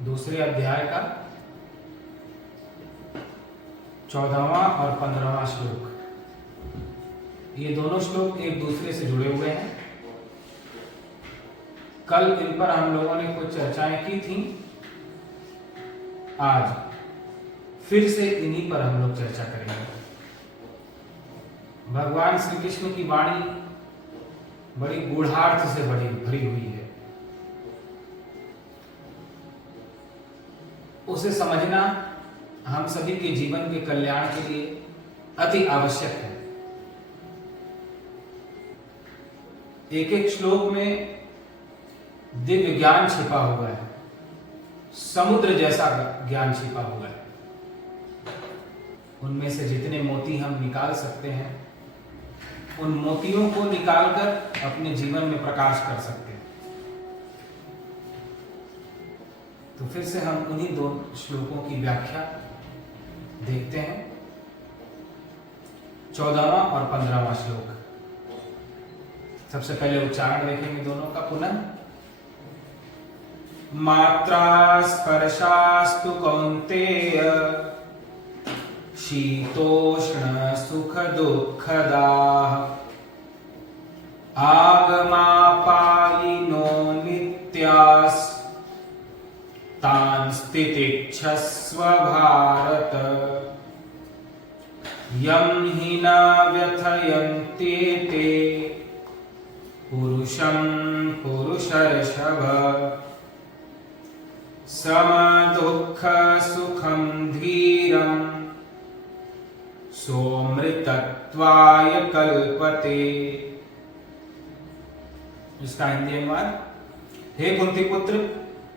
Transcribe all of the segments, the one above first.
दूसरे अध्याय का 14वां और 15वां श्लोक। ये दोनों श्लोक एक दूसरे से जुड़े हुए हैं। कल इन पर हम लोगों ने कुछ चर्चाएं की थी। आज फिर से इन्हीं पर हम लोग चर्चा करेंगे। भगवान श्री कृष्ण की वाणी बड़ी गूढ़ार्थ से भरी हुई है। उसे समझना हम सभी के जीवन के कल्याण के लिए अति आवश्यक है। एक एक श्लोक में दिव्य ज्ञान छिपा हुआ है, समुद्र जैसा ज्ञान छिपा हुआ है। उनमें से जितने मोती हम निकाल सकते हैं, उन मोतियों को निकालकर अपने जीवन में प्रकाश कर सकते हैं। तो फिर से हम उन्हीं दो श्लोकों की व्याख्या देखते हैं। 14वां और 15वां श्लोक। सबसे पहले उच्चारण देखेंगे दोनों का पुनः। मात्रा स्पर्शास्तु कौन्तेय शीतोष्ण सुख दुःखदाः आगमापायिनो नित्यास् तान् स्थितिच्छस्व भारत यं हि न व्यथयन्त्येते पुरुषं पुरुषर्षभ समदुःख सुखं धीरं सोमृतत्वाय कल्पते। इसका हिंदी अनुवाद। हे कुंती पुत्र,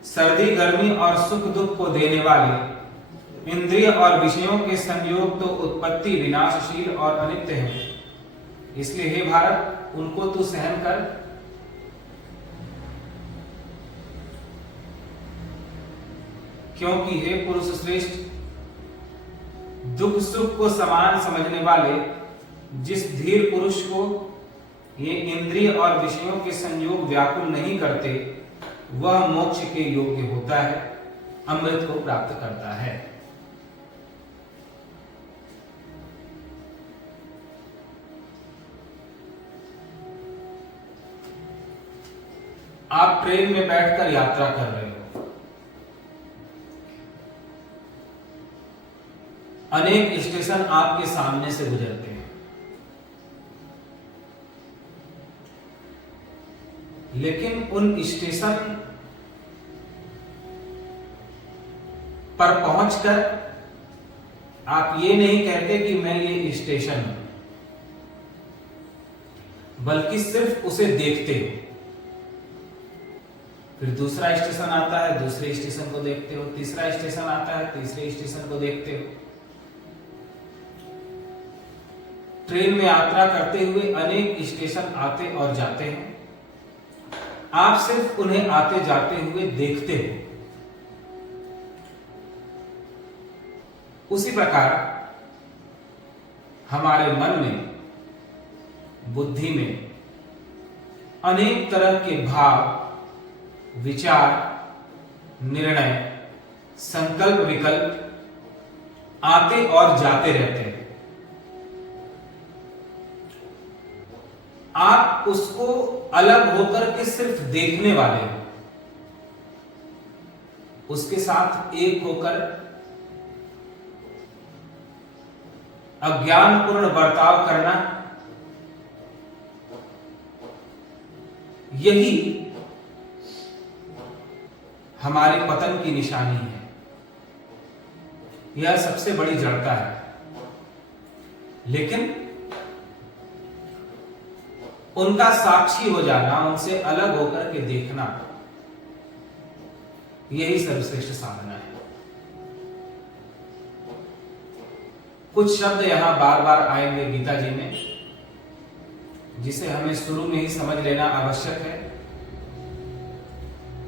सर्दी गर्मी और सुख दुख को देने वाले इंद्रिय और विषयों के संयोग तो उत्पत्ति विनाशशील और अनित्य हैं। इसलिए हे भारत, उनको तू सहन कर। क्योंकि हे पुरुष श्रेष्ठ, दुख सुख को समान समझने वाले जिस धीर पुरुष को ये इंद्रिय और विषयों के संयोग व्याकुल नहीं करते, वह मोक्ष के योग्य होता है, अमृत को प्राप्त करता है। आप ट्रेन में बैठकर यात्रा कर रहे हो। अनेक स्टेशन आपके सामने से गुजरते हैं, लेकिन उन स्टेशन पर पहुंचकर आप ये नहीं कहते कि मैं ये स्टेशन हूं, बल्कि सिर्फ उसे देखते हो। फिर दूसरा स्टेशन आता है, दूसरे स्टेशन को देखते हो। तीसरा स्टेशन आता है, तीसरे स्टेशन को देखते हो। ट्रेन में यात्रा करते हुए अनेक स्टेशन आते और जाते हैं। आप सिर्फ उन्हें आते जाते हुए देखते हो। उसी प्रकार हमारे मन में, बुद्धि में अनेक तरह के भाव, विचार, निर्णय, संकल्प, विकल्प आते और जाते रहते हैं। आप उसको अलग होकर के सिर्फ देखने वाले हो। उसके साथ एक होकर अज्ञानपूर्ण बर्ताव करना, यही हमारे पतन की निशानी है। यह सबसे बड़ी जड़ता है। लेकिन उनका साक्षी हो जाना, उनसे अलग होकर के देखना, यही सर्वश्रेष्ठ साधना है। कुछ शब्द यहां बार बार आएंगे गीता जी में, जिसे हमें शुरू में ही समझ लेना आवश्यक है।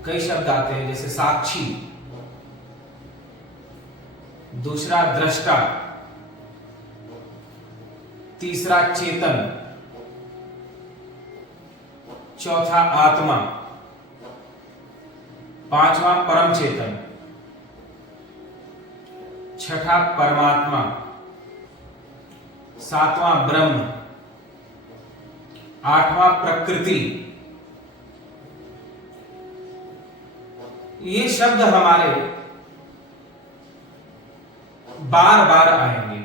कई शब्द आते हैं, जैसे साक्षी, दूसरा दृष्टा, तीसरा चेतन, चौथा आत्मा, पांचवा परम चेतन, छठा परमात्मा, सातवां ब्रह्म, आठवां प्रकृति। ये शब्द हमारे बार बार आएंगे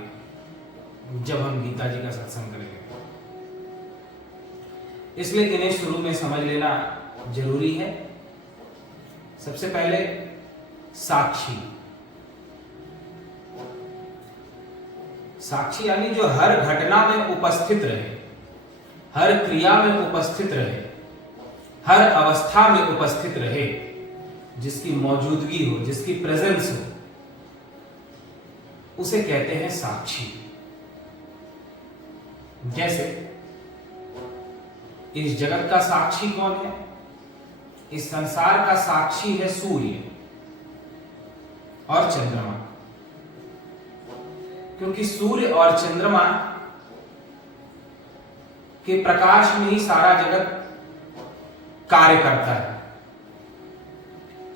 जब हम गीता जी का सत्संग करेंगे, इसलिए इन्हें शुरू में समझ लेना जरूरी है। सबसे पहले साक्षी। साक्षी यानी जो हर घटना में उपस्थित रहे, हर क्रिया में उपस्थित रहे, हर अवस्था में उपस्थित रहे, जिसकी मौजूदगी हो, जिसकी प्रेजेंस हो, उसे कहते हैं साक्षी। जैसे इस जगत का साक्षी कौन है? इस संसार का साक्षी है सूर्य और चंद्रमा, क्योंकि सूर्य और चंद्रमा के प्रकाश में ही सारा जगत कार्य करता है।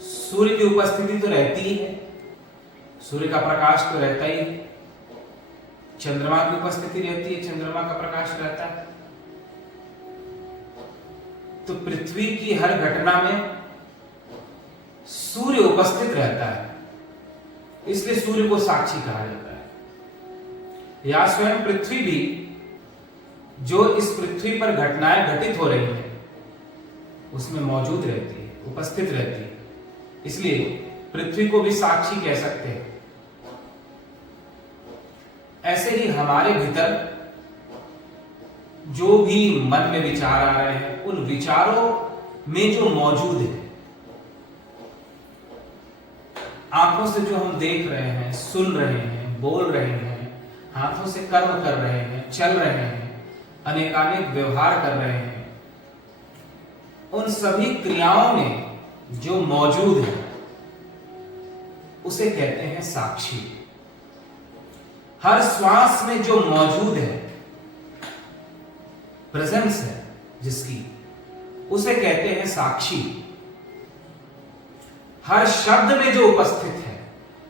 सूर्य की उपस्थिति तो रहती ही है, सूर्य का प्रकाश तो रहता ही है, चंद्रमा की उपस्थिति रहती है, चंद्रमा का प्रकाश रहता है। तो पृथ्वी की हर घटना में सूर्य उपस्थित रहता है, इसलिए सूर्य को साक्षी कहा जाता है। या स्वयं पृथ्वी भी, जो इस पृथ्वी पर घटनाएं घटित हो रही हैं, उसमें मौजूद रहती है, उपस्थित रहती है, इसलिए पृथ्वी को भी साक्षी कह सकते हैं। ऐसे ही हमारे भीतर जो भी मन में विचार आ रहे हैं, उन विचारों में जो मौजूद है, आंखों से जो हम देख रहे हैं, सुन रहे हैं, बोल रहे हैं, हाथों से कर्म कर रहे हैं, चल रहे हैं, अनेकानेक व्यवहार कर रहे हैं, उन सभी क्रियाओं में जो मौजूद है उसे कहते हैं साक्षी। हर श्वास में जो मौजूद है, प्रेजेंस है जिसकी, उसे कहते हैं साक्षी। हर शब्द में जो उपस्थित है,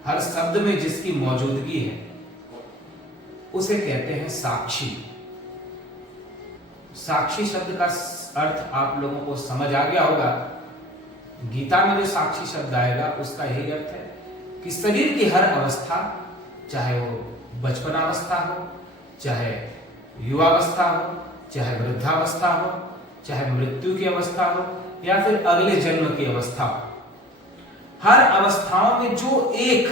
हर शब्द में जिसकी मौजूदगी है, उसे कहते हैं साक्षी। साक्षी शब्द का अर्थ आप लोगों को समझ आ गया होगा। गीता में जो साक्षी शब्द आएगा उसका यही अर्थ है कि शरीर की हर अवस्था, चाहे वो बचपनावस्था हो, चाहे युवावस्था हो, चाहे वृद्धावस्था हो, चाहे मृत्यु की अवस्था हो, या फिर अगले जन्म की अवस्था हो, हर अवस्थाओं में जो एक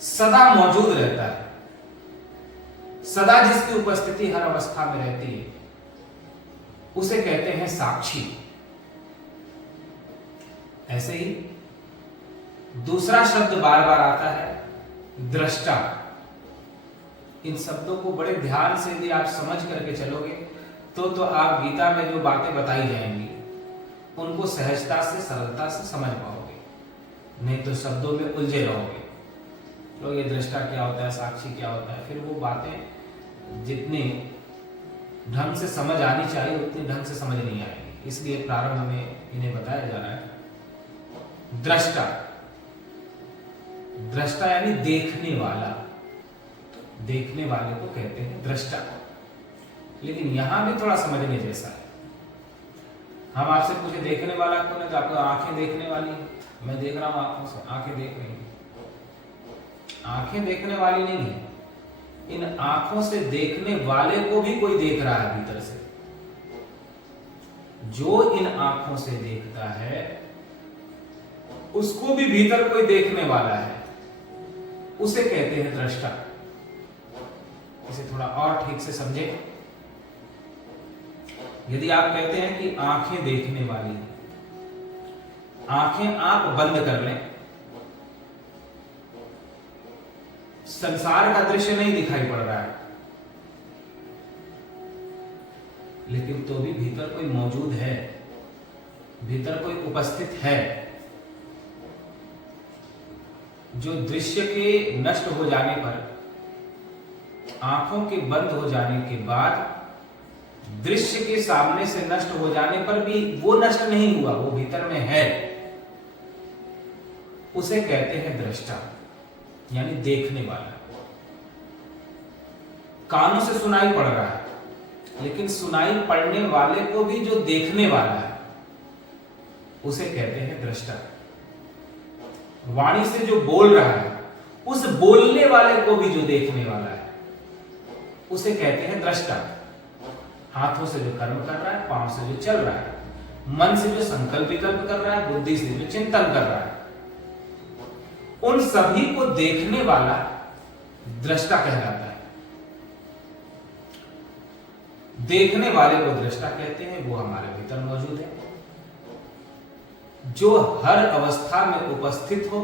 सदा मौजूद रहता है, सदा जिसकी उपस्थिति हर अवस्था में रहती है, उसे कहते हैं साक्षी। ऐसे ही दूसरा शब्द बार बार आता है दृष्टा। इन शब्दों को बड़े ध्यान से यदि आप समझ करके चलोगे तो आप गीता में जो बातें बताई जाएंगी उनको सहजता से, सरलता से समझ पाओगे, नहीं तो शब्दों में उलझे रहोगे। तो ये दृष्टा क्या होता है, साक्षी क्या होता है, फिर वो बातें जितनी ढंग से समझ आनी चाहिए उतनी ढंग से समझ नहीं आएगी, इसलिए प्रारंभ में इन्हें बताया जा रहा है। दृष्टा, दृष्टा यानी देखने वाला, देखने वाले को कहते हैं दृष्टा। लेकिन यहां भी थोड़ा समझने जैसा है। हम आपसे पूछे देखने वाला कौन है, तो आपको आंखें देखने वाली है, मैं देख रहा हूं आंखों से, आंखें देख रही हैं। आंखें देखने वाली नहीं है, इन आंखों से देखने वाले को भी कोई देख रहा है भीतर से। जो इन आंखों से देखता है उसको भी भीतर कोई देखने वाला है, उसे कहते हैं दृष्टा। इसे थोड़ा और ठीक से समझे। यदि आप कहते हैं कि आंखें देखने वाली हैं, आंखें आप बंद कर लें, संसार का दृश्य नहीं दिखाई पड़ रहा है, लेकिन तो भी भीतर कोई मौजूद है, भीतर कोई उपस्थित है, जो दृश्य के नष्ट हो जाने पर, आंखों के बंद हो जाने के बाद, दृश्य के सामने से नष्ट हो जाने पर भी वो नष्ट नहीं हुआ, वो भीतर में है, उसे कहते हैं दृष्टा। यानी देखने वाला। कानों से सुनाई पड़ रहा है, लेकिन सुनाई पड़ने वाले को भी जो देखने वाला है उसे कहते हैं दृष्टा। वाणी से जो बोल रहा है उस बोलने वाले को भी जो देखने वाला है उसे कहते हैं दृष्टा। हाथों से जो कर्म कर रहा है, पांव से जो चल रहा है, मन से जो संकल्प विकल्प कर रहा है, बुद्धि से जो चिंतन कर रहा है, उन सभी को देखने वाला दृष्टा कहलाता है। देखने वाले को दृष्टा कहते हैं, वो हमारे भीतर मौजूद है, जो हर अवस्था में उपस्थित हो,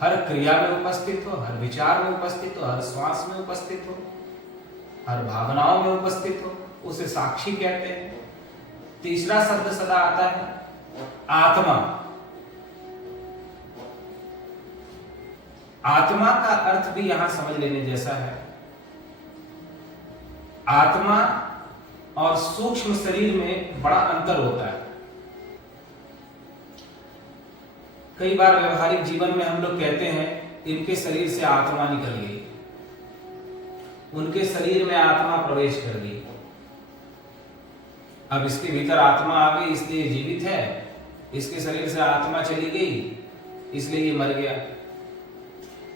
हर क्रिया में उपस्थित हो, हर विचार में उपस्थित हो, हर श्वास में उपस्थित हो, हर भावनाओं में उपस्थित हो, उसे साक्षी कहते हैं। तीसरा शब्द सदा आता है आत्मा। आत्मा का अर्थ भी यहां समझ लेने जैसा है। आत्मा और सूक्ष्म शरीर में बड़ा अंतर होता है। कई बार व्यवहारिक जीवन में हम लोग कहते हैं इनके शरीर से आत्मा निकल गई, उनके शरीर में आत्मा प्रवेश कर गई, अब इसके भीतर आत्मा आ गई इसलिए जीवित है, इसके शरीर से आत्मा चली गई इसलिए ये मर गया।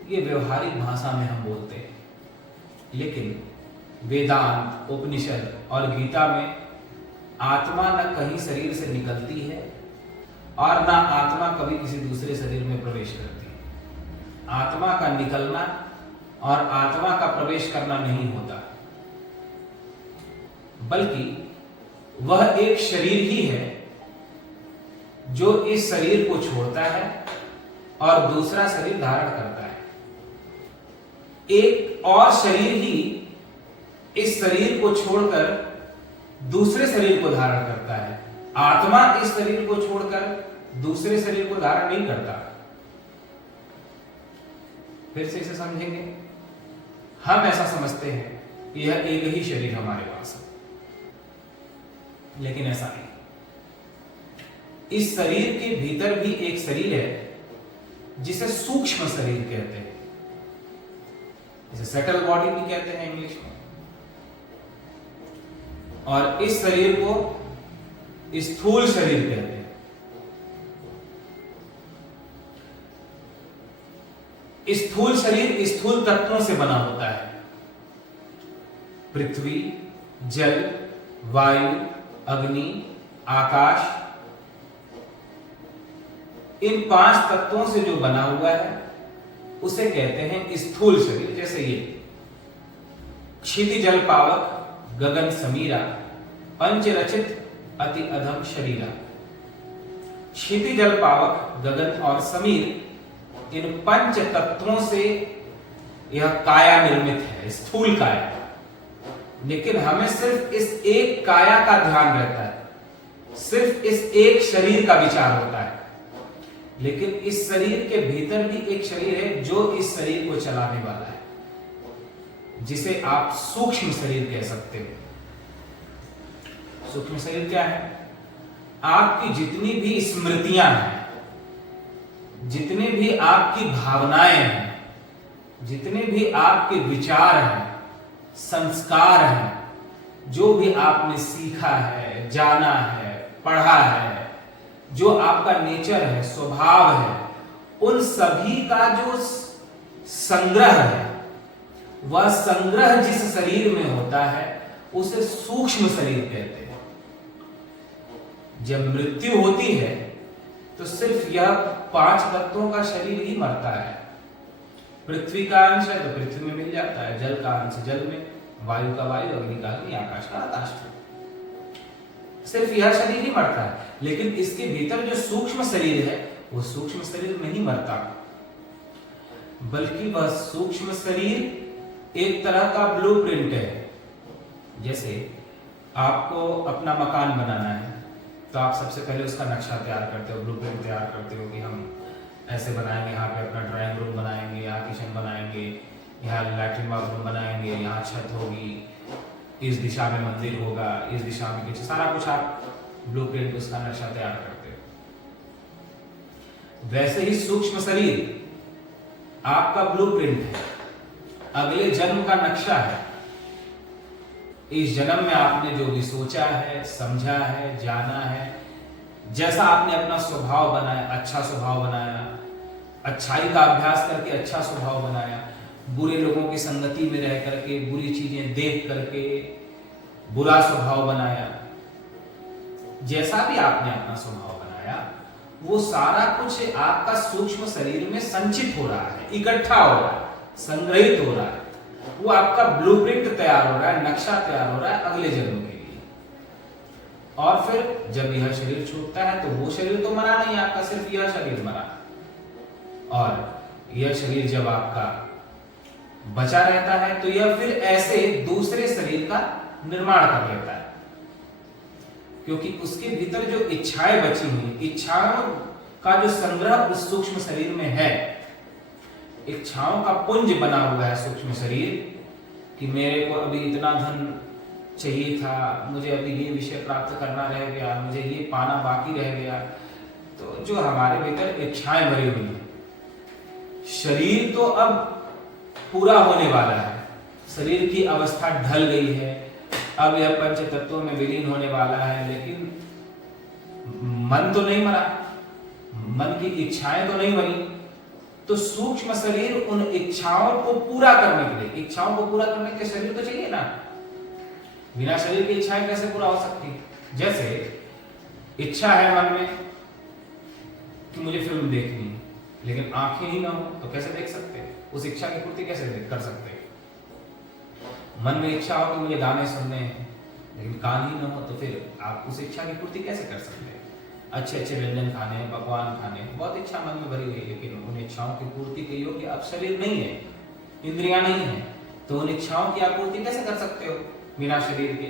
ये व्यवहारिक भाषा में हम बोलते हैं, लेकिन वेदांत, उपनिषद और गीता में आत्मा न कहीं शरीर से निकलती है और ना आत्मा कभी किसी दूसरे शरीर में प्रवेश करती है। आत्मा का निकलना और आत्मा का प्रवेश करना नहीं होता, बल्कि वह एक शरीर ही है जो इस शरीर को छोड़ता है और दूसरा शरीर धारण करता है। एक और शरीर ही इस शरीर को छोड़कर दूसरे शरीर को धारण करता है। आत्मा इस शरीर को छोड़कर दूसरे शरीर को धारण नहीं करता। फिर से इसे समझेंगे। हम ऐसा समझते हैं कि यह एक ही शरीर हमारे पास है, लेकिन ऐसा नहीं। इस शरीर के भीतर भी एक शरीर है जिसे सूक्ष्म शरीर कहते हैं, जिसे सटल बॉडी भी कहते हैं इंग्लिश में। और इस शरीर को स्थूल शरीर कहते हैं। स्थूल शरीर स्थूल तत्वों से बना होता है। पृथ्वी, जल, वायु, अग्नि, आकाश, इन 5 तत्वों से जो बना हुआ है उसे कहते हैं स्थूल शरीर। जैसे ये क्षिति जल पावक गगन समीरा पंच रचित अति अधम शरीरा। क्षिति जल पावक गगन और समीर, इन 5 तत्वों से यह काया निर्मित है, स्थूल काया। लेकिन हमें सिर्फ इस एक काया का ध्यान रहता है, सिर्फ इस एक शरीर का विचार होता है। लेकिन इस शरीर के भीतर भी एक शरीर है जो इस शरीर को चलाने वाला है, जिसे आप सूक्ष्म शरीर कह सकते हो। सूक्ष्म शरीर क्या है? आपकी जितनी भी स्मृतियां हैं, जितने भी आपकी भावनाएं हैं, जितने भी आपके विचार हैं, संस्कार हैं, जो भी आपने सीखा है, जाना है, पढ़ा है, जो आपका नेचर है, स्वभाव है, उन सभी का जो संग्रह है, वह संग्रह जिस शरीर में होता है उसे सूक्ष्म शरीर कहते हैं। जब मृत्यु होती है तो सिर्फ यह 5 तत्वों का शरीर ही मरता है। पृथ्वी का अंश है तो पृथ्वी में मिल जाता है, जल का अंश जल में, वायु का वायु, अग्नि का अग्नि, आकाश का आकाश में। सिर्फ यह शरीर ही मरता है। लेकिन इसके भीतर जो सूक्ष्म शरीर है वो सूक्ष्म शरीर नहीं मरता, बल्कि वह सूक्ष्म शरीर एक तरह का ब्लूप्रिंट है। जैसे आपको अपना मकान बनाना है तो आप सबसे पहले उसका नक्शा तैयार करते हो, ब्लूप्रिंट तैयार करते हो कि हम ऐसे बनाएंगे, यहाँ पे अपना ड्राइंग रूम बनाएंगे, यहाँ किचन बनाएंगे, यहाँ लैट्रिन बाथरूम बनाएंगे, यहाँ छत होगी, इस दिशा में मंदिर होगा, इस दिशा में किचन, सारा कुछ आप ब्लूप्रिंट उसका नक्शा तैयार करते हो। वैसे ही सूक्ष्म शरीर आपका ब्लूप्रिंट है, अगले जन्म का नक्शा है। इस जन्म में आपने जो भी सोचा है, समझा है, जाना है, जैसा आपने अपना स्वभाव बनाया, अच्छा स्वभाव बनाया, अच्छाई का अभ्यास करके अच्छा स्वभाव बनाया, बुरे लोगों की संगति में रह करके, बुरी चीजें देख करके बुरा स्वभाव बनाया, जैसा भी आपने अपना स्वभाव बनाया, वो सारा कुछ आपका सूक्ष्म शरीर में संचित हो रहा है, इकट्ठा हो रहा है, संग्रहित हो रहा है। वो आपका ब्लूप्रिंट तैयार हो रहा है, नक्शा तैयार हो रहा है अगले जन्म के लिए। और फिर जब यह शरीर छूटता है तो वो शरीर तो मरा नहीं, आपका सिर्फ यह शरीर मरा, और यह शरीर जब आपका बचा रहता है तो यह फिर ऐसे दूसरे शरीर का निर्माण कर लेता है, क्योंकि उसके भीतर जो इच्छाएं बची हुई, इच्छाओं का जो संग्रह उस सूक्ष्म शरीर में है, इच्छाओं का पुंज बना हुआ है सूक्ष्म शरीर, कि मेरे को अभी इतना धन चाहिए था, मुझे अभी ये विषय प्राप्त करना रह गया, मुझे ये पाना बाकी रह गया। तो जो हमारे भीतर इच्छाएं भरी हुई है, शरीर तो अब पूरा होने वाला है, शरीर की अवस्था ढल गई है, अब यह पंच तत्वों में विलीन होने वाला है, लेकिन मन तो नहीं मरा, मन की इच्छाएं तो नहीं मरी। तो सूक्ष्म शरीर उन इच्छाओं को पूरा करने के लिए, इच्छाओं को पूरा करने के शरीर तो चाहिए ना, बिना शरीर की इच्छाएं कैसे पूरा हो सकती। जैसे इच्छा है मन में कि मुझे फिल्म देखनी है, लेकिन आंखें ही ना हो तो कैसे देख सकते, उस इच्छा की पूर्ति कैसे कर सकते। मन में इच्छा हो कि मुझे गाने सुनने हैं, लेकिन कान ही ना हो तो फिर आप उस इच्छा की पूर्ति कैसे कर सकते। अच्छे अच्छे व्यंजन खाने, पकवान खाने, बहुत इच्छा मन में भरी हुई, लेकिन उन इच्छाओं की पूर्ति के योग्य अब शरीर नहीं है, इंद्रियां नहीं है, तो उन इच्छाओं की आपूर्ति कैसे कर सकते हो बिना शरीर के।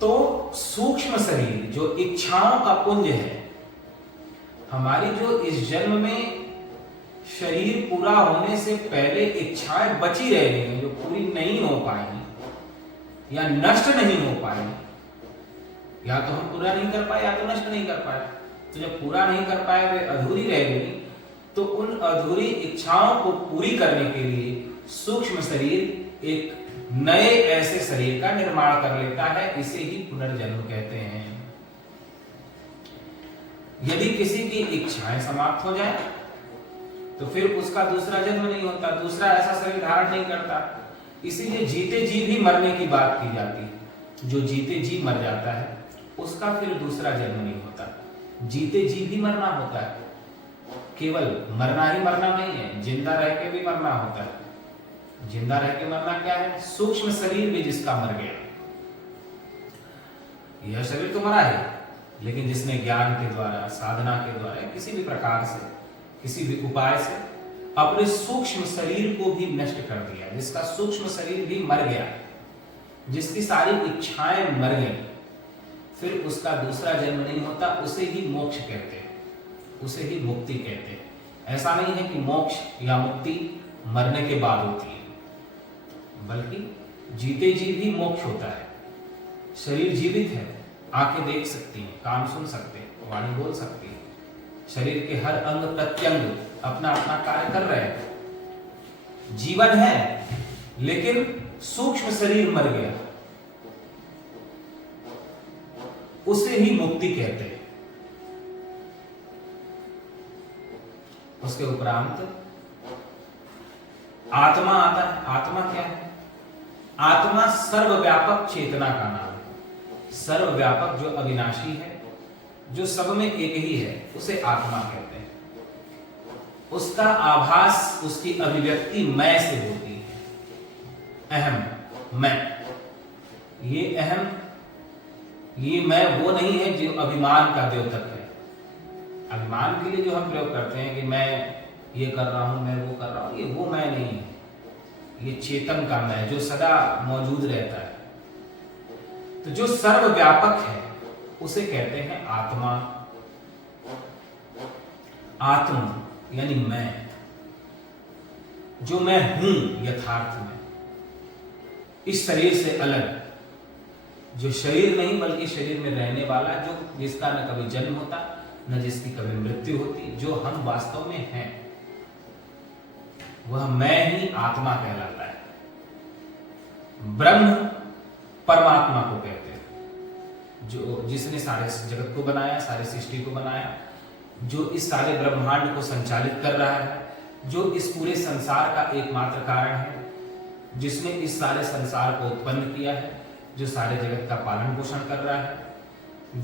तो सूक्ष्म शरीर जो इच्छाओं का पुंज है, हमारी जो इस जन्म में शरीर पूरा होने से पहले इच्छाएं बची रह गई, जो पूरी नहीं हो पाई या नष्ट नहीं हो पाई, या तो हम पूरा नहीं कर पाए या तो नष्ट नहीं कर पाए। तो जब पूरा नहीं कर पाए, वे अधूरी रह गई, तो उन अधूरी इच्छाओं को पूरी करने के लिए सूक्ष्म शरीर एक नए ऐसे शरीर का निर्माण कर लेता है, इसे ही पुनर्जन्म कहते हैं। यदि किसी की इच्छाएं समाप्त हो जाए तो फिर उसका दूसरा जन्म नहीं होता, दूसरा ऐसा शरीर धारण नहीं करता। इसीलिए जीते जी भी मरने की बात की जाती है। जो जीते जी मर जाता है उसका फिर दूसरा जन्म नहीं होता, जीते जी भी मरना होता है। केवल मरना ही मरना नहीं है, जिंदा रह के भी मरना होता है। जिंदा रह के मरना क्या है? सूक्ष्म शरीर भी जिसका मर गया, यह शरीर तो मरा है, लेकिन जिसने ज्ञान के द्वारा, साधना के द्वारा, किसी भी प्रकार से, किसी भी उपाय से अपने सूक्ष्म शरीर को भी नष्ट कर दिया, जिसका सूक्ष्म शरीर भी मर गया, जिसकी सारी इच्छाएं मर गई, फिर उसका दूसरा जन्म नहीं होता। उसे ही मोक्ष कहते हैं, उसे ही मुक्ति कहते हैं। ऐसा नहीं है कि मोक्ष या मुक्ति मरने के बाद होती है, बल्कि जीते जी भी मोक्ष होता है। शरीर जीवित है, आंखें देख सकती हैं, कान सुन सकते हैं, वाणी बोल सकती है, शरीर के हर अंग प्रत्यंग अपना अपना कार्य कर रहे हैं, जीवन है, लेकिन सूक्ष्म शरीर मर गया, उसे ही मुक्ति कहते हैं। उसके उपरांत आत्मा आता है। आत्मा क्या है? आत्मा सर्वव्यापक चेतना का नाम है। सर्वव्यापक जो अविनाशी है, जो सब में एक ही है, उसे आत्मा कहते हैं। उसका आभास, उसकी अभिव्यक्ति मैं से होती है। अहम, मैं। ये अहम, ये मैं वो नहीं है जो अभिमान का द्योतक है। अभिमान के लिए जो हम प्रयोग करते हैं कि मैं ये कर रहा हूं, मैं वो कर रहा हूं, ये वो मैं नहीं है। ये चेतन का मैं, जो सदा मौजूद रहता है। तो जो सर्वव्यापक है उसे कहते हैं आत्मा। आत्म यानी मैं, जो मैं हूं यथार्थ में, इस शरीर से अलग, जो शरीर नहीं बल्कि शरीर में रहने वाला, जो जिसका न कभी जन्म होता न जिसकी कभी मृत्यु होती। जो हम वास्तव में हैं वह मैं ही आत्मा कहलाता है। ब्रह्म परमात्मा को कहते हैं, जो जिसने सारे जगत को बनाया, सारी सृष्टि को बनाया, जो इस सारे ब्रह्मांड को संचालित कर रहा है, जो इस पूरे संसार का एकमात्र कारण है, जिसने इस सारे संसार को उत्पन्न किया है, जो सारे जगत का पालन पोषण कर रहा है,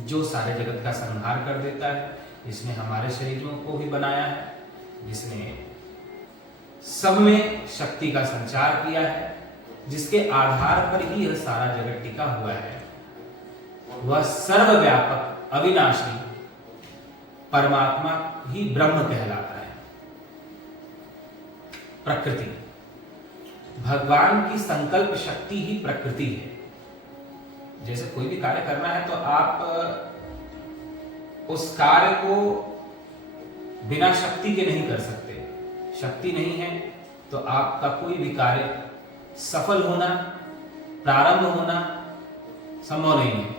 जो सारे जगत का संहार कर देता है, जिसने हमारे शरीरों को भी बनाया है, जिसने सब में शक्ति का संचार किया है, जिसके आधार पर ही यह सारा जगत टिका हुआ है, वह सर्वव्यापक अविनाशी परमात्मा ही ब्रह्म कहलाता है। प्रकृति, भगवान की संकल्प शक्ति ही प्रकृति है। जैसे कोई भी कार्य करना है तो आप उस कार्य को बिना शक्ति के नहीं कर सकते। शक्ति नहीं है तो आपका कोई भी कार्य सफल होना, प्रारंभ होना संभव नहीं है।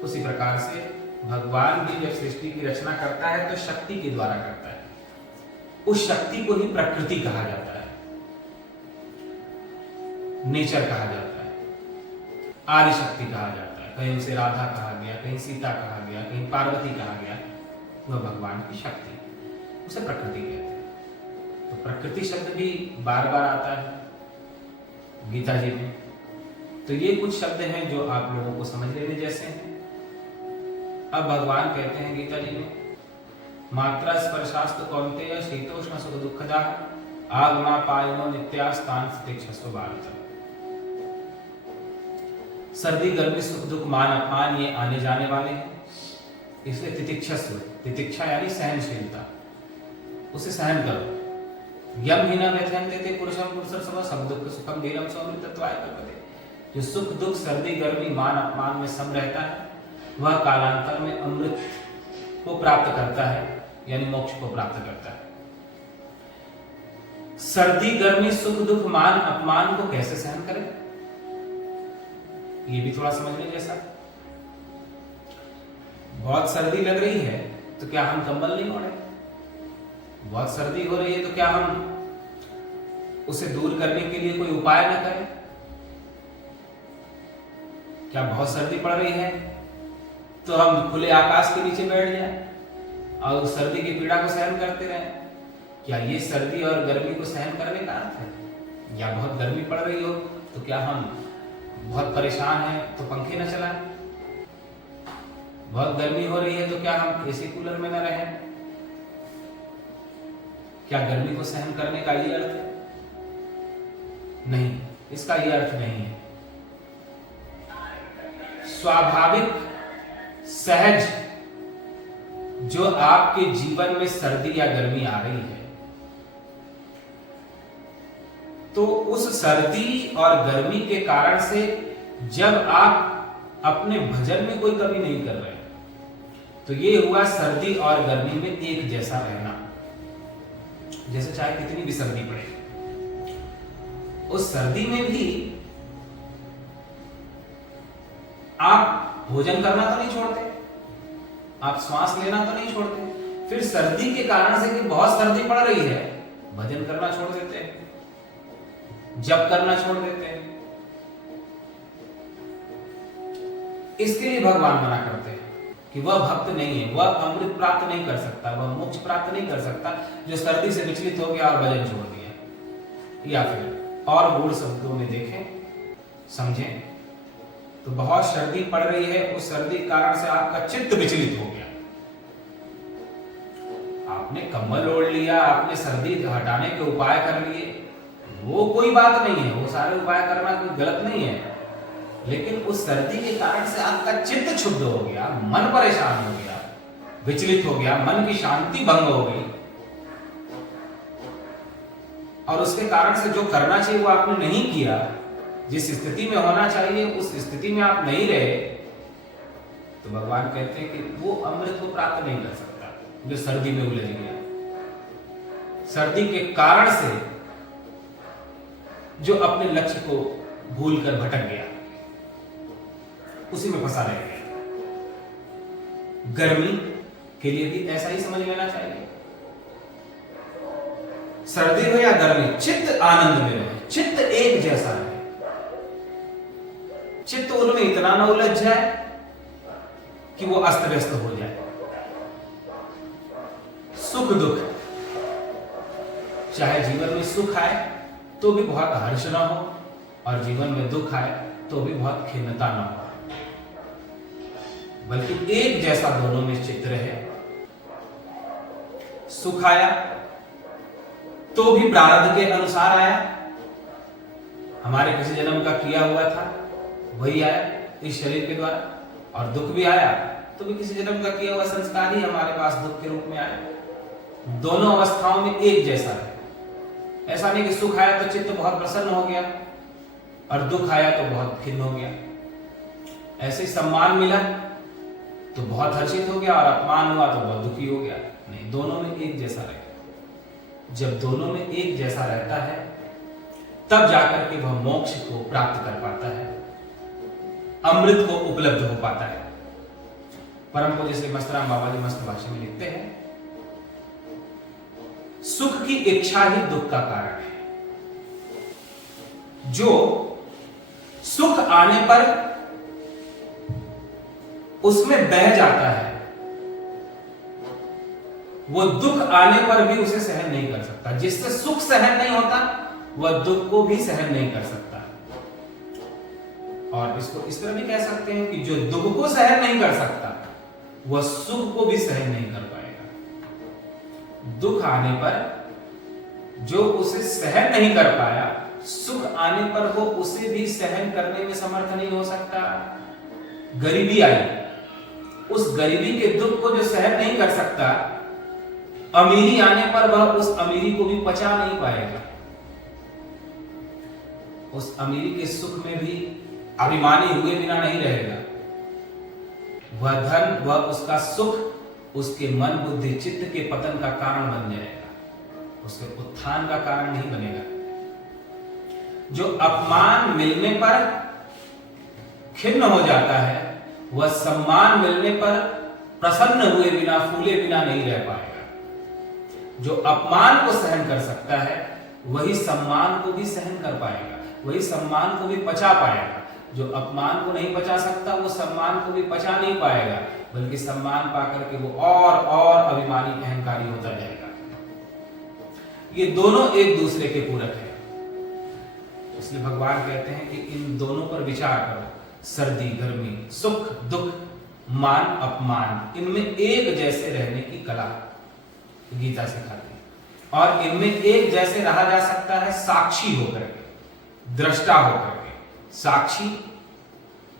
उसी प्रकार से भगवान भी जब सृष्टि की रचना करता है तो शक्ति के द्वारा करता है। उस शक्ति को ही प्रकृति कहा जाता है, नेचर कहा जाता है, आदि शक्ति कहा जाता है। कहीं उसे राधा कहा गया, कहीं सीता कहा गया, कहीं पार्वती कहा गया। वह भगवान की शक्ति, उसे प्रकृति कहते हैं। तो प्रकृति शब्द भी बार बार आता है गीता जी में। तो ये कुछ शब्द हैं जो आप लोगों को समझ लेने जैसे हैं। अब भगवान कहते हैं गीता जी में, मात्रा स्पर्शास्तु कौन्तेय शीतोष्ण सुख दुःखदा आगमा पायनो नित्यास्तान तितिक्षस्व भारत। सर्दी गर्मी सुख दुख मान अपमान ये आने जाने वाले हैं, इसलिए तितिक्षस्व, तितिक्षा यानी सहनशीलता, उसे सहन करो। यम हिना व्यथयन्ते ते पुरुषं पुरुषर्षभ सब दुख सुखम धीरम सौमृतत्वाय कल्पते। जो सुख दुख सर्दी गर्मी मान अपमान में सम रहता है वह कालांतर में अमृत को प्राप्त करता है, यानी मोक्ष को प्राप्त करता है। सर्दी गर्मी सुख दुख मान अपमान को कैसे सहन करें, ये भी थोड़ा समझने जैसा। बहुत सर्दी लग रही है तो क्या हम कंबल नहीं ओढ़े? बहुत सर्दी हो रही है तो क्या हम उसे दूर करने के लिए कोई उपाय न करें? क्या बहुत सर्दी पड़ रही है तो हम खुले आकाश के नीचे बैठ जाएं और उस सर्दी की पीड़ा को सहन करते रहें? क्या ये सर्दी और गर्मी को सहन करने का अर्थ है? या बहुत गर्मी पड़ रही हो तो क्या हम बहुत परेशान हैं तो पंखे न चलाएं? बहुत गर्मी हो रही है तो क्या हम एसी कूलर में न रहें? क्या गर्मी को सहन करने का ये अर्थ है? नहीं, इसका ये अर्थ नहीं है। स्वाभाविक सहज जो आपके जीवन में सर्दी या गर्मी आ रही है तो उस सर्दी और गर्मी के कारण से जब आप अपने भजन में कोई कमी नहीं कर रहे तो ये हुआ सर्दी और गर्मी में एक जैसा रहना। जैसे चाहे कितनी भी सर्दी पड़े, उस सर्दी में भी आप भोजन करना तो नहीं छोड़ते, आप श्वास लेना तो नहीं छोड़ते। फिर सर्दी के कारण से कि बहुत सर्दी पड़ रही है, भजन करना छोड़ देते हैं, जप करना छोड़ देते हैं। इसके लिए भगवान मना करते हैं कि वह भक्त नहीं है, वह अमृत प्राप्त नहीं कर सकता, वह मोक्ष प्राप्त नहीं कर सकता जो सर्दी से विचलित हो गया और भजन छोड़ दिया। या फिर और गूढ़ शब्दों में देखें, समझें तो बहुत सर्दी पड़ रही है, उस सर्दी के कारण से आपका चित्त विचलित हो गया, आपने कंबल ओढ़ लिया, आपने सर्दी हटाने के उपाय कर लिए, वो कोई बात नहीं है, वो सारे उपाय करना कोई गलत नहीं है। लेकिन उस सर्दी के कारण से आपका चित्त क्षुब्ध हो गया, मन परेशान हो गया, विचलित हो गया, मन की शांति भंग हो गई और उसके कारण से जो करना चाहिए वो आपने नहीं किया, जिस स्थिति में होना चाहिए उस स्थिति में आप नहीं रहे, तो भगवान कहते हैं कि वो अमृत को प्राप्त नहीं कर सकता जो सर्दी में उलझ गया। सर्दी के कारण से जो अपने लक्ष्य को भूलकर भटक गया, उसी में फंसा रह गया। गर्मी के लिए भी ऐसा ही समझ लेना चाहिए। सर्दी हो या गर्मी, चित्त आनंद में रहे, चित्त एक जैसा है, चित्त उनमें इतना न उलझ जाए कि वो अस्त व्यस्त हो जाए। सुख दुख, चाहे जीवन में सुख आए तो भी बहुत हर्ष ना हो, और जीवन में दुख आए तो भी बहुत खिन्नता ना हो, बल्कि एक जैसा दोनों में चित्त रहे। सुख आया तो भी प्रारब्ध के अनुसार आया, हमारे किसी जन्म का किया हुआ था वही आया इस शरीर के द्वारा, और दुख भी आया तो भी किसी जन्म का किया हुआ संस्कार ही हमारे पास दुख के रूप में आया। दोनों अवस्थाओं में एक जैसा है। ऐसा नहीं कि सुख आया तो चित्त बहुत प्रसन्न हो गया और दुख आया तो बहुत खिन्न हो गया। ऐसे सम्मान मिला तो बहुत हर्षित हो गया और अपमान हुआ तो बहुत दुखी हो गया। नहीं, दोनों में एक जैसा रहे। जब दोनों में एक जैसा रहता है तब जाकर के वह मोक्ष को प्राप्त कर पाता है, अमृत को उपलब्ध हो पाता है। परम पूज्य श्री मस्तराम बाबा जी मस्त भाषा में लिखते हैं, सुख की इच्छा ही दुख का कारण है। जो सुख आने पर उसमें बह जाता है, वो दुख आने पर भी उसे सहन नहीं कर सकता। जिससे सुख सहन नहीं होता वह दुख को भी सहन नहीं कर सकता। और इसको इस तरह भी कह सकते हैं कि जो दुख को सहन नहीं कर सकता वह सुख को भी सहन नहीं कर पाएगा। दुख आने पर जो उसे सहन नहीं कर पाया, सुख आने पर वो उसे भी सहन करने में समर्थ नहीं हो सकता। गरीबी आई, उस गरीबी के दुख को जो सहन नहीं कर सकता, अमीरी आने पर वह उस अमीरी को भी पचा नहीं पाएगा। उस अमीरी के सुख में भी अभिमानी हुए बिना नहीं रहेगा। वह धन, वह उसका सुख उसके मन बुद्धि चित्त के पतन का कारण बन जाएगा, उसके उत्थान का कारण नहीं बनेगा। जो अपमान मिलने पर खिन्न हो जाता है, वह सम्मान मिलने पर प्रसन्न हुए बिना फूले बिना नहीं रह पाएगा। जो अपमान को सहन कर सकता है वही सम्मान को भी सहन कर पाएगा, वही सम्मान को भी पचा पाएगा। जो अपमान को नहीं पचा सकता वो सम्मान को भी पचा नहीं पाएगा, बल्कि सम्मान पाकर के वो और अभिमानी अहंकारी होता जाएगा। ये दोनों एक दूसरे के पूरक है। इसलिए भगवान कहते हैं कि इन दोनों पर विचार करो। सर्दी गर्मी, सुख दुख, मान अपमान, इनमें एक जैसे रहने की कला गीता सिखाती है। और इनमें एक जैसे रहा जा सकता है साक्षी होकर के, दृष्टा होकर के। साक्षी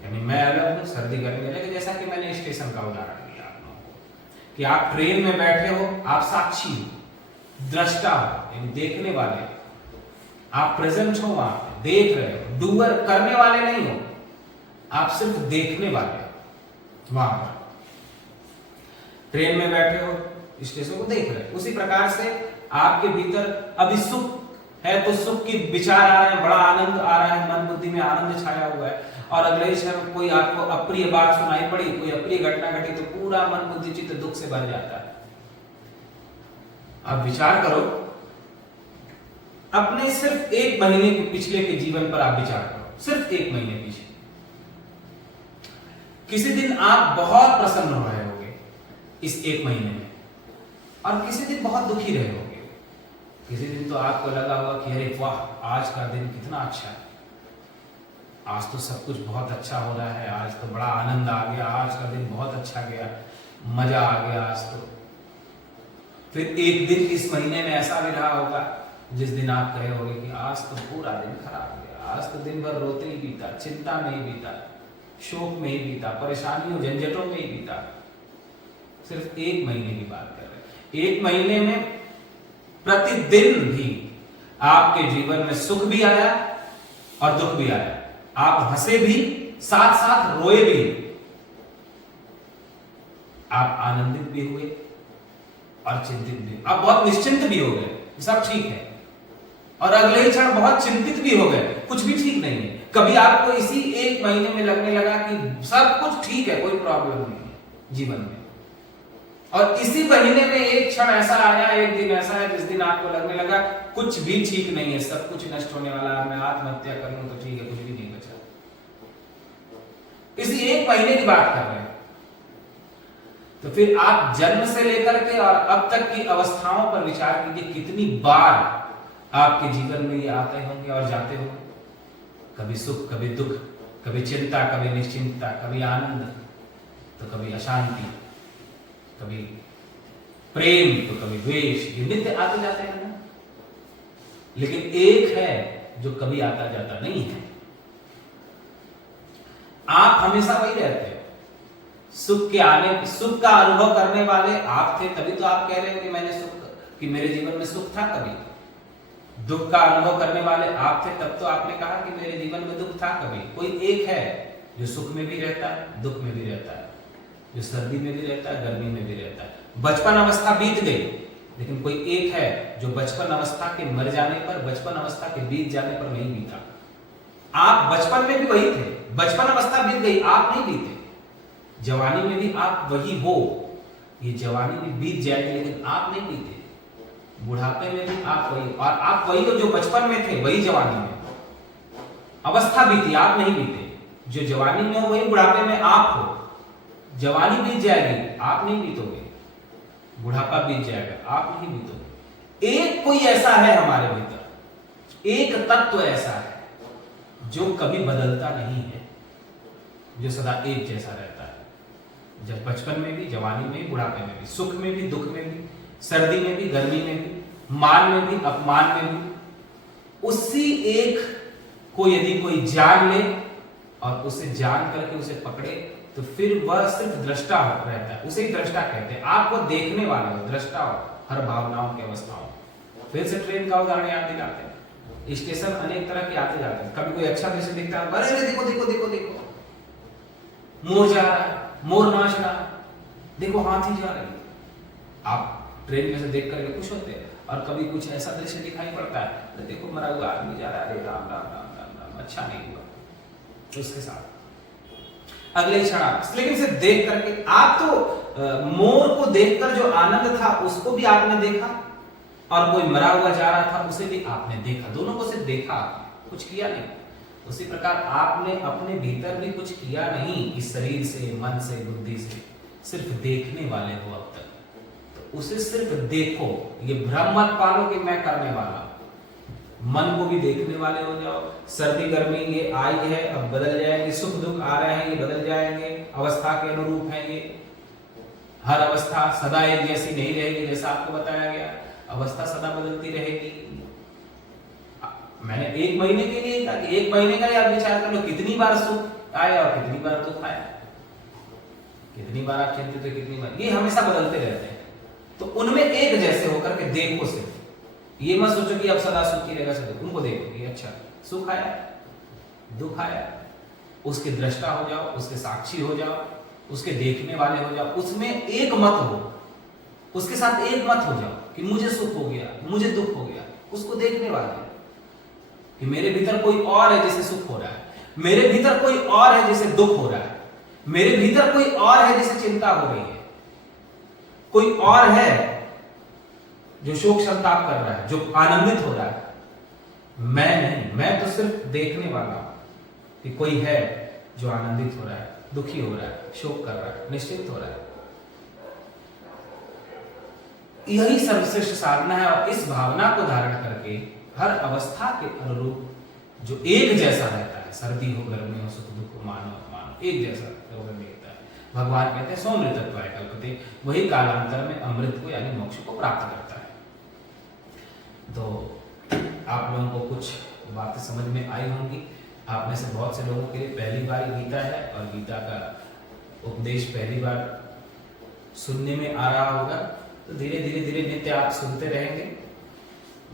यानी मैं अलग हूं, सर्दी गर्मी अलग है। जैसा कि मैंने स्टेशन का उदाहरण दिया आप लोगों को कि आप ट्रेन में बैठे हो, आप साक्षी हो। दृष्टा हो यानी देखने वाले, आप प्रेजेंट हो, वहां देख रहे हो, डूअर करने वाले नहीं हो, आप सिर्फ देखने वाले हो। वहां पर ट्रेन में बैठे हो, स्टेशन को देख रहे हो। उसी प्रकार से आपके भीतर अभी सुख है तो सुख की विचार आ रहे हैं, बड़ा आनंद आ रहा है, मन बुद्धि में आनंद छाया हुआ है। और अगले क्षण कोई आपको अप्रिय बात सुनाई पड़ी, कोई अप्रिय घटना घटी तो पूरा मन बुद्धि चित्त दुख से भर जाता है। अब विचार करो, अपने सिर्फ एक महीने के पिछले के जीवन पर आप विचार करो, सिर्फ एक महीने पीछे। किसी दिन आप बहुत प्रसन्न रहे होगे इस एक महीने में, और किसी दिन बहुत दुखी रहे होगे। किसी दिन तो आपको लगा होगा कि अरे वाह, आज का दिन कितना अच्छा है, आज तो सब कुछ बहुत अच्छा हो रहा है, आज तो बड़ा आनंद आ गया, आज का दिन बहुत अच्छा गया, मजा आ गया आज तो। फिर एक दिन इस महीने में ऐसा भी रहा होगा जिस दिन आप कहे होगे कि आज तो पूरा दिन खराब गया, आज तो दिन भर रोते ही बीता, चिंता में ही बीता, शोक में ही बीता, परेशानियों झंझटों में ही बीता। सिर्फ एक महीने की बात कर रहे हैं। एक महीने में प्रतिदिन भी आपके जीवन में सुख भी आया और दुख भी आया, आप हंसे भी, साथ साथ रोए भी, आप आनंदित भी हुए और चिंतित भी। आप बहुत निश्चिंत भी हो गए, सब ठीक है, और अगले ही क्षण बहुत चिंतित भी हो गए, कुछ भी ठीक नहीं है। कभी आपको इसी एक महीने में लगने लगा कि सब कुछ ठीक है, कोई प्रॉब्लम नहीं है जीवन में, और इसी महीने में एक क्षण ऐसा आया, एक दिन ऐसा है जिस दिन आपको लगने लगा कुछ भी ठीक नहीं है, सब कुछ नष्ट होने वाला है, मैं आत्महत्या कर लूं तो ठीक है, कुछ भी नहीं बचा। इसी एक महीने की बात कर रहे हैं। तो फिर आप जन्म से लेकर के और अब तक की अवस्थाओं पर विचार कीजिए, कितनी बार आपके जीवन में ये आते होंगे और जाते होंगे। कभी सुख, कभी दुख, कभी चिंता, कभी निश्चिंतता, कभी आनंद, तो कभी अशांति, कभी प्रेम, तो कभी द्वेष। ये नित्य आते जाते हैं ना। लेकिन एक है जो कभी आता जाता नहीं है। आप हमेशा वही रहते हो। सुख के आने, सुख का अनुभव करने वाले आप थे, तभी तो आप कह रहे हो कि मैंने सुख, कि मेरे जीवन में सुख था। कभी दुख का अनुभव करने वाले आप थे, तब तो आपने कहा कि मेरे जीवन में दुख था। कभी कोई एक है जो सुख में भी रहता है, दुख में भी रहता है, जो सर्दी में भी रहता है, गर्मी में भी रहता है। बचपन अवस्था बीत गई, लेकिन कोई एक है जो बचपन अवस्था के मर जाने पर, बचपन अवस्था के बीत जाने पर नहीं बीता। आप बचपन में भी वही थे, बचपन अवस्था बीत गई, आप नहीं बीते। जवानी में भी आप वही हो, ये जवानी भी बीत जाएगी, लेकिन आप नहीं बीते। बुढ़ापे में भी आप वही, और आप वही हो जो बचपन में थे, वही जवानी में। अवस्था बीती, आप नहीं बीते। जो जवानी में हो वही बुढ़ापे में आप हो। जवानी बीत जाएगी, आप नहीं बीतोगे। बुढ़ापा बीत जाएगा, आप नहीं बीतोगे। एक कोई ऐसा है हमारे भीतर, एक तत्व ऐसा है जो कभी बदलता नहीं है, जो सदा एक जैसा रहता है। जब बचपन में भी, जवानी में भी, बुढ़ापे में भी, सुख में भी, दुख में भी, सर्दी में भी, गर्मी में भी, मान में भी, अपमान में भी, उसी एक को यदि कोई जान ले और उसे जान करके उसे पकड़े, तो फिर वह सिर्फ दृष्टा रहता है। उसे ही दृष्टा कहते हैं। आपको देखने वाले हो, दृष्टा हो हर भावनाओं की अवस्थाओं। फिर से ट्रेन का उदाहरण याद दिलाते हैं। स्टेशन अनेक तरह के आते जाते हैं। कभी कोई अच्छा दृश्य दिखता है, अरे देखो देखो देखो देखो, मोर जा रहा है, मोर नाच रहा है, देखो हाथी जा रही है। आप ट्रेन में से देख करके खुश होते हैं। और कभी कुछ ऐसा दृश्य दिखाई पड़ता है, तो देखो मरा हुआ आदमी जा रहा है, राम राम राम राम राम, अच्छा नहीं हुआ। तो उसके साथ अगले क्षण, लेकिन इसे देख करके आप तो मोर को देखकर जो आनंद था उसको भी आपने देखा, और कोई मरा हुआ जा रहा था उसे भी आपने देखा। दोनों को सिर्फ देखा, कुछ किया नहीं। उसी प्रकार आपने अपने भीतर भी कुछ किया नहीं, इस शरीर से, मन से, बुद्धि से, सिर्फ देखने वाले हो अब तक। तो उसे सिर्फ देखो। ये भ्रम मत पालो कि मैं करने वाला। मन को भी देखने वाले हो जाओ। सर्दी गर्मी ये आई है, अब बदल जाएंगे, सुख दुख आ रहे हैं, ये बदल जाएंगे, अवस्था के अनुरूप है ये। हर अवस्था सदा एक जैसी नहीं रहेगी, जैसा आपको बताया गया, अवस्था सदा बदलती रहेगी। मैंने एक महीने के लिए कहा कि एक महीने का ही आप विचार कर लो, कितनी बार सुख आया और कितनी बार दुख आया, कितनी बार आप चिंतित हो, कितनी बार, ये हमेशा बदलते रहते हैं। तो उनमें एक जैसे होकर के देखो सिर्फ। ये मत सोचो कि अब सदा सुखी रहेगा, सदा उनको देखो कि अच्छा सुख आया, दुख आया, उसके दृष्टा हो जाओ, उसके साक्षी हो जाओ, उसके देखने वाले हो जाओ। उसमें एक मत हो, उसके साथ एक मत हो जाओ कि मुझे सुख हो गया, मुझे दुख हो गया। उसको देखने वाले कि मेरे भीतर कोई और है जिसे सुख हो रहा है, मेरे भीतर कोई और है जिसे दुख हो रहा है, मेरे भीतर कोई और है जिसे चिंता हो रही है, कोई और है जो शोक संताप कर रहा है, जो आनंदित हो रहा है। मैं नहीं, मैं तो सिर्फ देखने वाला हूं कि कोई है जो आनंदित हो रहा है, दुखी हो रहा है, शोक कर रहा है, निश्चिंत हो रहा है। यही सर्वश्रेष्ठ साधना है। और इस भावना को धारण करके हर अवस्था के अनुरूप जो एक जैसा रहता है, सर्दी हो, गर्मी हो, सुख दुख हो, मानो अपमान, एक जैसा देखता है। भगवान कहते हैं सोमृतत्वाय कल्पते, वही कालांतर में अमृत को यानी मोक्ष को प्राप्त करता है। तो आप लोगों को कुछ बातें समझ में आई होंगी। आप में से बहुत से लोगों के लिए पहली बार गीता है और गीता का उपदेश पहली बार सुनने में आ रहा होगा। तो धीरे धीरे धीरे नित्य आप सुनते रहेंगे,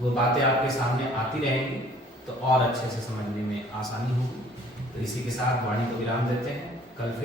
वो बातें आपके सामने आती रहेंगी, तो और अच्छे से समझने में आसानी होगी। तो इसी के साथ वाणी को विराम देते हैं। कल फिर